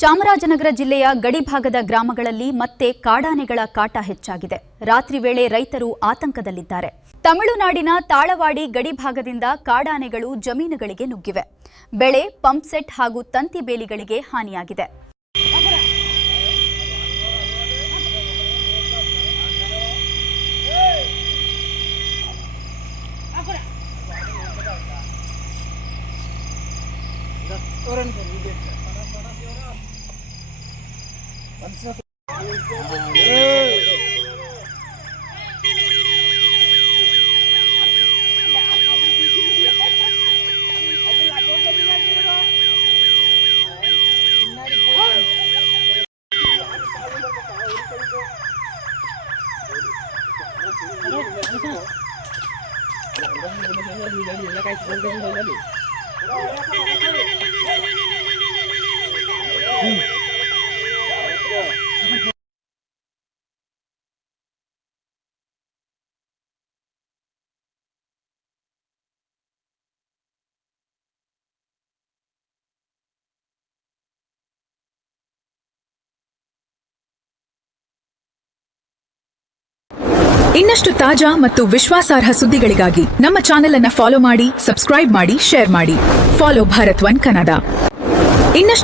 ಚಾಮರಾಜನಗರ ಜಿಲ್ಲೆಯ ಗಡಿಭಾಗದ ಗ್ರಾಮಗಳಲ್ಲಿ ಮತ್ತೆ ಕಾಡಾನೆಗಳ ಕಾಟ ಹೆಚ್ಚಾಗಿದೆ. ರಾತ್ರಿ ವೇಳೆ ರೈತರು ಆತಂಕದಲ್ಲಿದ್ದಾರೆ. ತಮಿಳುನಾಡಿನ ತಾಳವಾಡಿ ಗಡಿಭಾಗದಿಂದ ಕಾಡಾನೆಗಳು ಜಮೀನುಗಳಿಗೆ ನುಗ್ಗಿವೆ. ಬೆಳೆ, ಪಂಪ್ಸೆಟ್ ಹಾಗೂ ತಂತಿ ಬೇಲಿಗಳಿಗೆ ಹಾನಿಯಾಗಿದೆ. ಇನ್ನಷ್ಟು ತಾಜಾ ಮತ್ತು ವಿಶ್ವಾಸಾರ್ಹ ಸುದ್ದಿಗಳಿಗಾಗಿ ನಮ್ಮ ಚಾನೆಲ್ ಅನ್ನು ಫಾಲೋ ಮಾಡಿ, ಸಬ್ಸ್ಕ್ರೈಬ್ ಮಾಡಿ, ಶೇರ್ ಮಾಡಿ. Follow Bharat one Kannada. ಇನ್ನಷ್ಟು